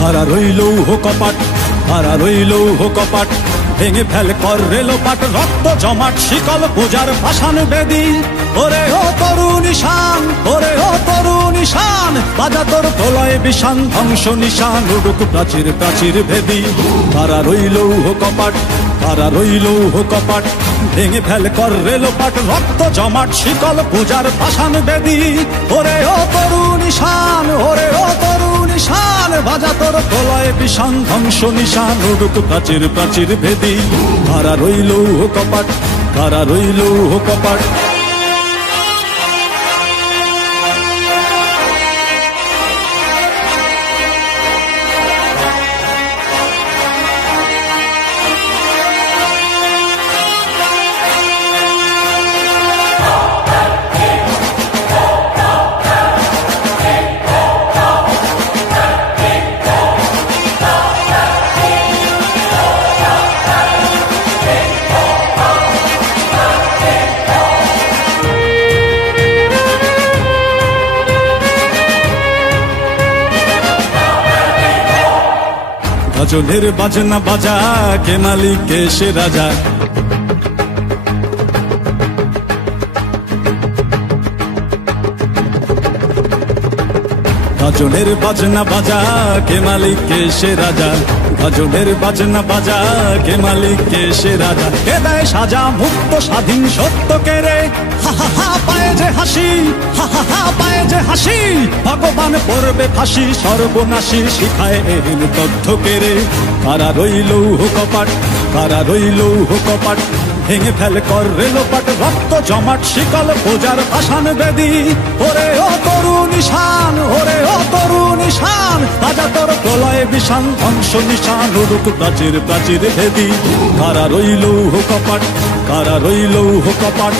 খাড়া রইল কপাট, খাড়া রইল কপাট, ভেঙে ফেল কর রেলোপাট, রক্ত জমাট শিকল পূজার পাষাণ বেদী। ওরে ও তরুণ ঈশান, ওরে ও তরুণ ঈশান, বাজা তোর প্রলয় বিষান, ধ্বংস নিশান উড়ুক প্রাচীর প্রাচীর ভেদী। খাড়া রইল কপাট, খাড়া রইল কপাট, ভেঙে ফেল কর রেলোপাট, রক্ত জমাট শিকল পূজার পাষাণ বেদী। ওরে ও তরুণ ঈশান, ওরে ও তরুণ ঈশান, বাজা তোর প্রলয় বিষান, ধ্বংস নিশান উড়ুক প্রাচীর প্রাচীর ভেদী। খাড়া রইল কপাট, খাড়া রইল কপাট। গজলের বাজনা বাজা, কে মালিক কে সে রাজা। গজলের বাজনা বাজা, কে মালিক কে সে রাজা। গজলের বাজনা বাজা, কে মালিক কে সে রাজা। কে দেয় সাজা মুক্ত স্বাধীন সত্য কে রে, হা হা হা পায়ে যে হাসি, হা হা হা পায়ে যে হাসি। ভগবান পড়বে ফাঁসি, সর্বনাশী শিখায় এহেন তথ্য কে রে। কারা রইল কপাট, কারা রইল কপাট, ভেঙে ফেল কর রেলোপাট, রক্ত জমাট শিকল পূজার পাষাণ বেদী। ওরে ও তরুণ ঈশান, ওরে ও তরুণ ঈশান, বাজা তোর প্রলয় বিষান, ধ্বংস নিশান উড়ুক প্রাচীর প্রাচীর ভেদী। কারা রইল কপাট, কারা রইল কপাট।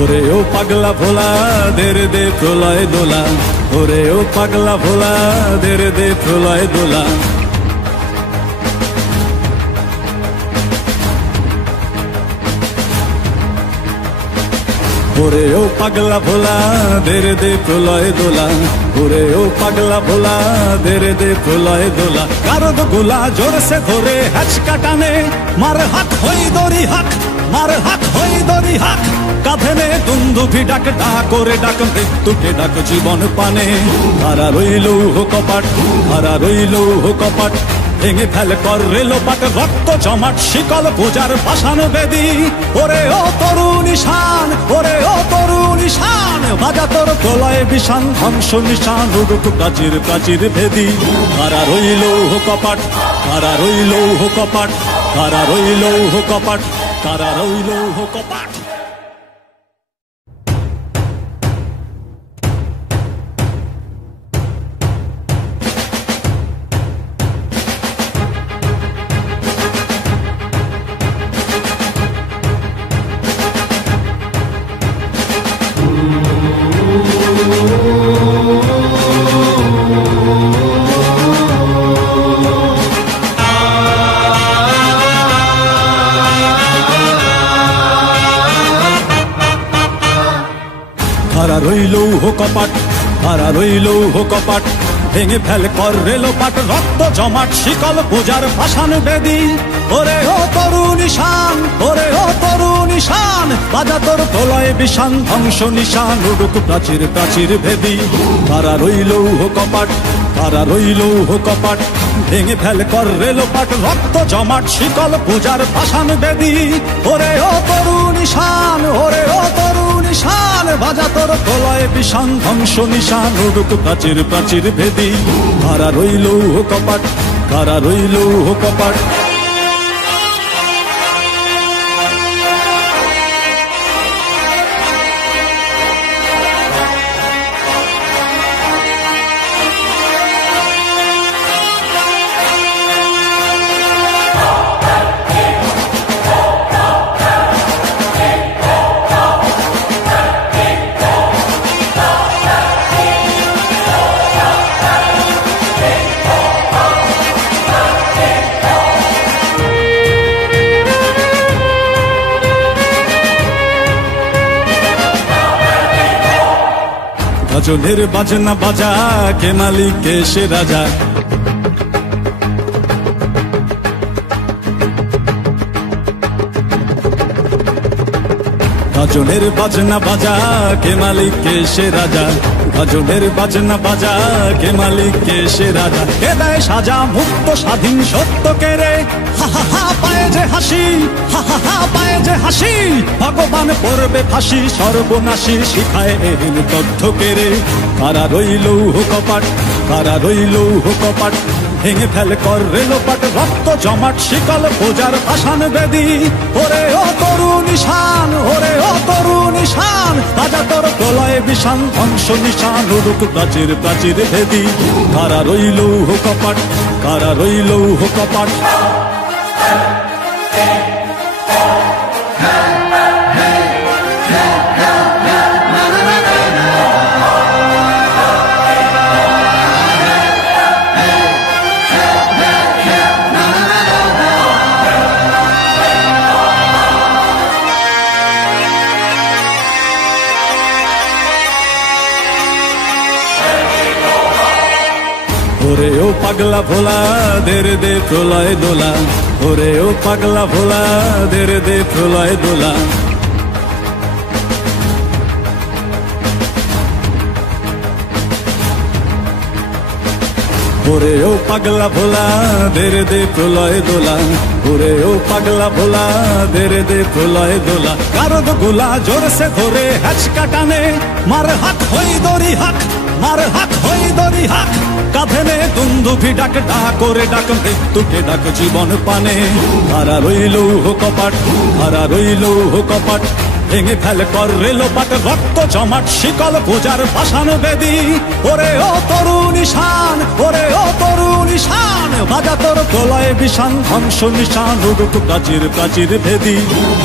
ওরে ও পাগলা ভোলা, দের দে প্রলয় দোলা। ওরে ও পাগলা ভোলা, দের দে প্রলয় দোলা। ওরে ও পাগলা ভোলা, দের দে প্রলয় দোলা। ওরে ও পাগলা ভোলা, দের দে প্রলয় দোলা। কারদ গোলা জোরসে ধরে হ্যাচকা টানে, মার হাক হই দড়ি হাক, মার হাক হই দড়ি হাক। কাঁধে নে দুন্দুভি ডাক, ডাক করে ডাক মৃত্যুকে ডাক জীবন পানে। কারা রইল কপাট, কারা রইল কপাট, ভেঙে ফেল কর রেলোপাট, রক্ত জমাট শিকল পূজার পাষাণ বেদী। ওরে ও তরুণ ঈশান, ওরে ও তরুণ ঈশান, বাজা তোর প্রলয় বিষান, ধ্বংস নিশান উড়ুক প্রাচীর প্রাচীর ভেদী। কারা রইল কপাট, কারা রইল কপাট, কারা রইল কপাট, কারা রইল কপাট। কারা রইল কপাট, কারা রইল কপাট, ভেঙে ফেল কর রেলোপাট, রক্ত জমাট শিকল পূজার পাষাণ বেদী। ওরে ও তরুণ ঈশান, ওরে ও তরুণ ঈশান, বাজা তোর প্রলয় বিষান, ধ্বংস নিশান উড়ুক প্রাচীর প্রাচীর ভেদী। কারা রইল কপাট, কারা রইল কপাট, ভেঙে ফেল কর রেলোপাট, রক্ত জমাট শিকল পূজার পাষাণ বেদী। ওরে ও তরুণ ঈশান, ওরে ও তরুণ ঈশান, বাজা তোর প্রলয় বিষান, ধ্বংস নিশান উড়ুক প্রাচীর প্রাচীর ভেদী। কারা রইল কপাট, কারা রইল কপাট। গজলের বাজনা বাজা, কে মালিক কে সে রাজা। গজলের বাজনা বাজা, কে মালিক কে সে রাজা। গজলের বাজনা বাজা, কে মালিক কে সে রাজা। কে দেয় সাজা মুক্ত স্বাধীন সত্য কে রে, হা হা হা পায়ে যে হাসি, হা হা হা পায়ে যে হাসি। ভগবান পড়বে ফাঁসি সর্বনাশী, শিখায় এহেন তথ্য কে রে। কারা রইল কপাট, কারা রইল কপাট, ভেঙে ফেল কর রেলোপাট। রক্ত জমাট শিকল পূজার পাষাণ বেদী, ওরে ও তরু নিশান, ওরে ও তরু নিশান। রাজা তোর প্রলয় বিশান, ধ্বংস নিশান উড়ুক প্রাচীর প্রাচীর ভেদী। কারা রইল কপাট, কারা রইল কপাট। ওরে ও পাগলা ভোলা, দের দে প্রলয় দোলা। ওরে ও পাগলা ভোলা, দের দে প্রলয় দোলা। ওরে ও পাগলা ভোলা, দের দে প্রলয় দোলা। ওরে ও পাগলা ভোলা, দের দে প্রলয় দোলা। কারদ গোলা জোরসে ধরে হ্যাচকা টানে, মার হাক হই দড়ি হাক, মার হাক হই দড়ি হাক। কাঁধে নে দুন্দুভি ডাক, ডাক করে ডাক মৃত্যুকে ডাক জীবন পানে। কারা রইল কপাট, কারা রইল কপাট, ভেঙে ফেল কর রেলোপাট। রক্ত জমাট শিকল পূজার পাষাণ বেদী, ওরে ও তরু নিশান, ওরে ও তরু নিশান। বাজা তোর প্রলয় বিশান, ধ্বংস নিশান উড়ুক প্রাচীর প্রাচীর ভেদী।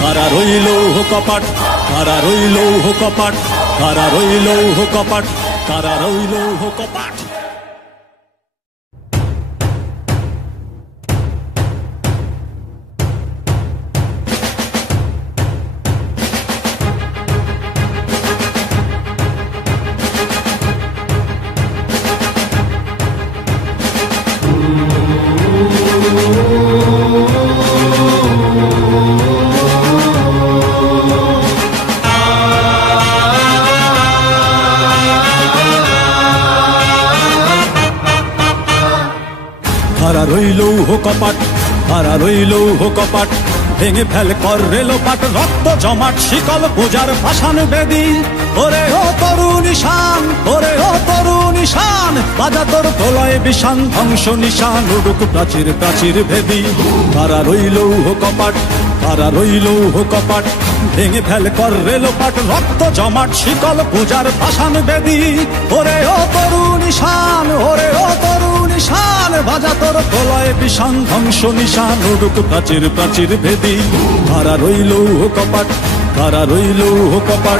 কারা রইল কপাট, কারা রইল কপাট, কারা রইল কপাট, কারা রইল কপাট। কারা রইল কপাট, কারা রইল কপাট, ভেঙে ফেল কর রেলোপাট। রক্ত জমাট শিকল পূজার পাষাণ বেদী, ওরে ও তরু নিশান, ওরে ও তরু নিশান। বাজা তোর প্রলয় বিশান, ধ্বংস নিশান উড়ুক প্রাচীর প্রাচীর ভেদী। কারা রইল কপাট, কারা রইল কপাট, ভেঙে ফেল কর রেলোপাট। রক্ত জমাট শিকল পূজার পাষাণ বেদী, ওরে ও তরু নিশান, ওরে ও তরু নিশান। বাজা তোর প্রলয় বিশান, ধ্বংস নিশান উড়ুক প্রাচীর প্রাচীর ভেদী। কারা রইল কপাট, কারা রইল কপাট।